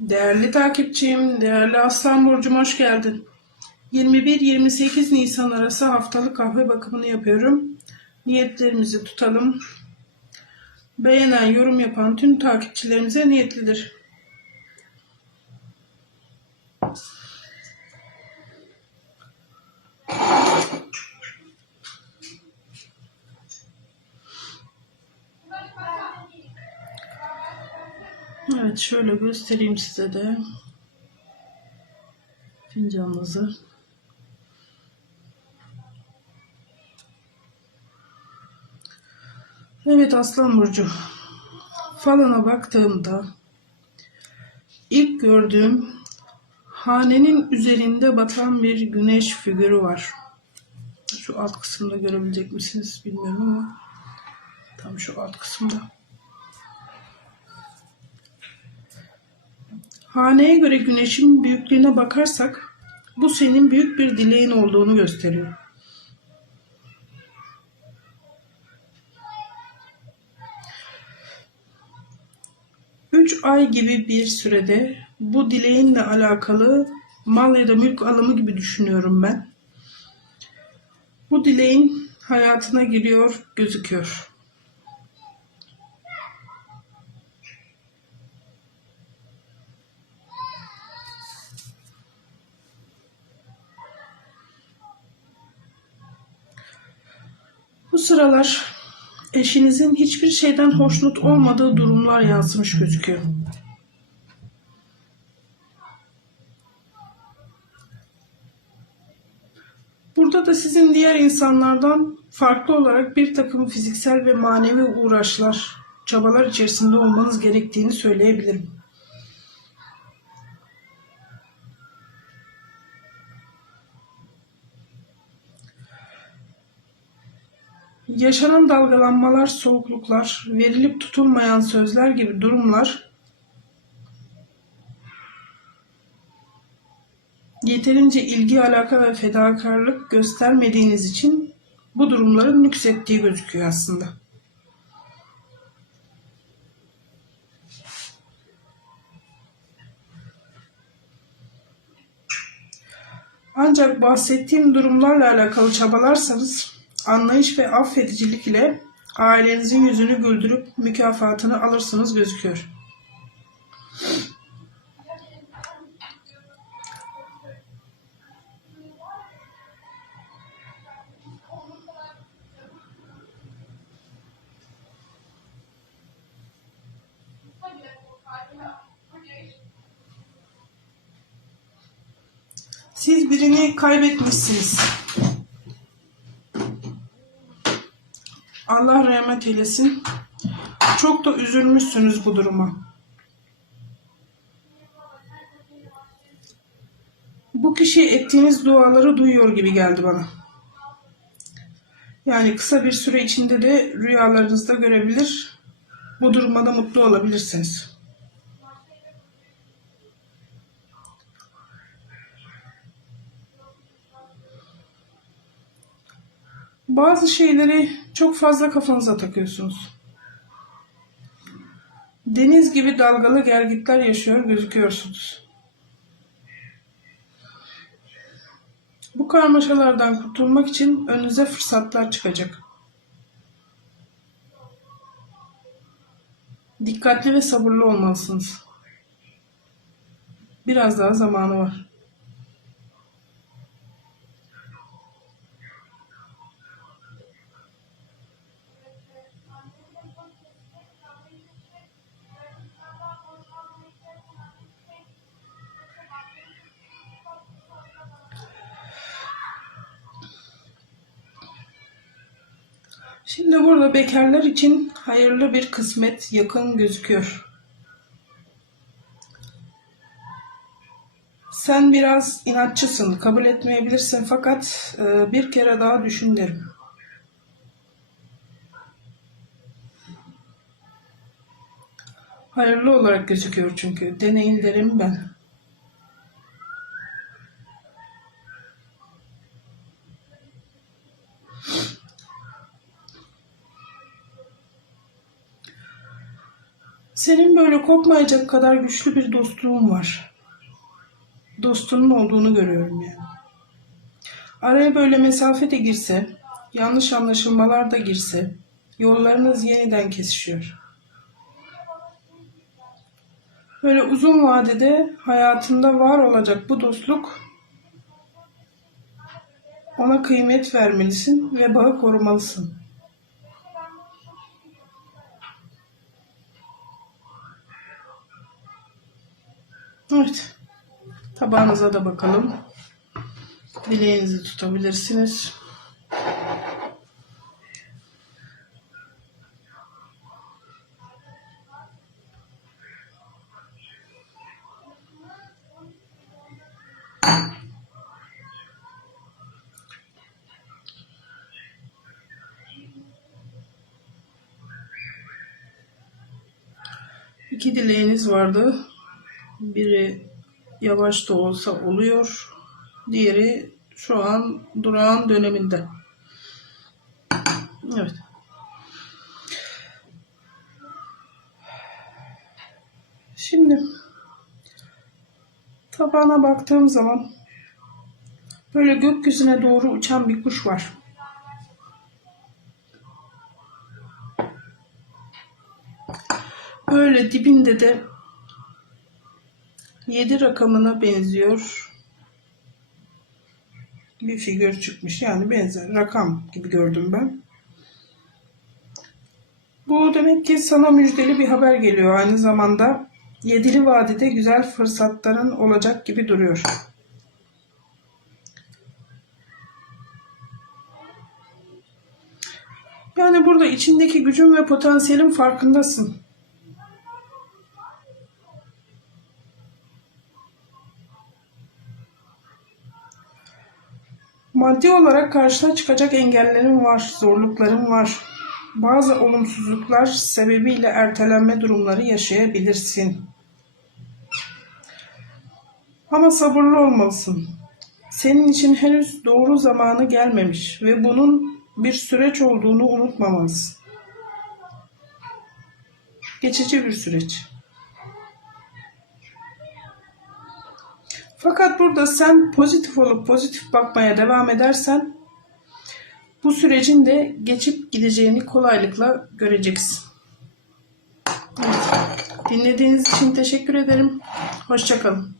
Değerli takipçim, değerli Aslan Burcu'm hoş geldin. 21-28 Nisan arası haftalık kahve bakımını yapıyorum. Niyetlerimizi tutalım. Beğenen, yorum yapan tüm takipçilerimize niyetlidir. Evet şöyle göstereyim size de fincanınızı. Evet Aslan Burcu. Falına baktığımda ilk gördüğüm hanenin üzerinde batan bir güneş figürü var. Şu alt kısımda görebilecek misiniz bilmiyorum ama tam şu alt kısımda. Haneye göre güneşin büyüklüğüne bakarsak bu senin büyük bir dileğin olduğunu gösteriyor. Üç ay gibi bir sürede bu dileğinle alakalı mal ya da mülk alımı gibi düşünüyorum ben. Bu dileğin hayatına giriyor gözüküyor. Sıralar eşinizin hiçbir şeyden hoşnut olmadığı durumlar yansımış gözüküyor. Burada da sizin diğer insanlardan farklı olarak bir takım fiziksel ve manevi uğraşlar, çabalar içerisinde olmanız gerektiğini söyleyebilirim. Yaşanan dalgalanmalar, soğukluklar, verilip tutulmayan sözler gibi durumlar yeterince ilgi, alaka ve fedakarlık göstermediğiniz için bu durumların nüksettiği gözüküyor aslında. Ancak bahsettiğim durumlarla alakalı çabalarsanız anlayış ve affedicilik ile ailenizin yüzünü güldürüp mükafatını alırsınız gözüküyor. Siz birini kaybetmişsiniz. Allah rahmet eylesin. Çok da üzülmüşsünüz bu duruma. Bu kişi ettiğiniz duaları duyuyor gibi geldi bana. Yani kısa bir süre içinde de rüyalarınızda görebilir. Bu duruma da mutlu olabilirsiniz. Bazı şeyleri çok fazla kafanıza takıyorsunuz. Deniz gibi dalgalı gelgitler yaşıyor gözüküyorsunuz. Bu karmaşalardan kurtulmak için önünüze fırsatlar çıkacak. Dikkatli ve sabırlı olmalısınız. Biraz daha zamanı var. Şimdi burada bekarlar için hayırlı bir kısmet yakın gözüküyor. Sen biraz inatçısın, kabul etmeyebilirsin fakat e, bir kere daha düşün derim. Hayırlı olarak gözüküyor çünkü. Deneyin derim ben. Senin böyle kopmayacak kadar güçlü bir dostluğun var. Dostunun olduğunu görüyorum yani. Araya böyle mesafe de girse, yanlış anlaşılmalar da girse, yollarınız yeniden kesişiyor. Böyle uzun vadede hayatında var olacak bu dostluk ona kıymet vermelisin ve bağı korumalısın. Evet. Tabağınıza da bakalım. Dileğinizi tutabilirsiniz. İki dileğiniz vardı. Biri yavaş da olsa oluyor. Diğeri şu an durağan döneminde. Evet. Şimdi tabağına baktığım zaman böyle gökyüzüne doğru uçan bir kuş var. Böyle dibinde de 7 rakamına benziyor bir figür çıkmış. Yani benzer rakam gibi gördüm ben. Bu demek ki sana müjdeli bir haber geliyor. Aynı zamanda yedili vadede güzel fırsatların olacak gibi duruyor. Yani burada içindeki gücün ve potansiyelin farkındasın. Maddi olarak karşına çıkacak engellerin var, zorlukların var. Bazı olumsuzluklar sebebiyle ertelenme durumları yaşayabilirsin. Ama sabırlı olmalısın. Senin için henüz doğru zamanı gelmemiş ve bunun bir süreç olduğunu unutmamalısın. Geçici bir süreç. Fakat burada sen pozitif olup pozitif bakmaya devam edersen bu sürecin de geçip gideceğini kolaylıkla göreceksin. Evet. Dinlediğiniz için teşekkür ederim. Hoşçakalın.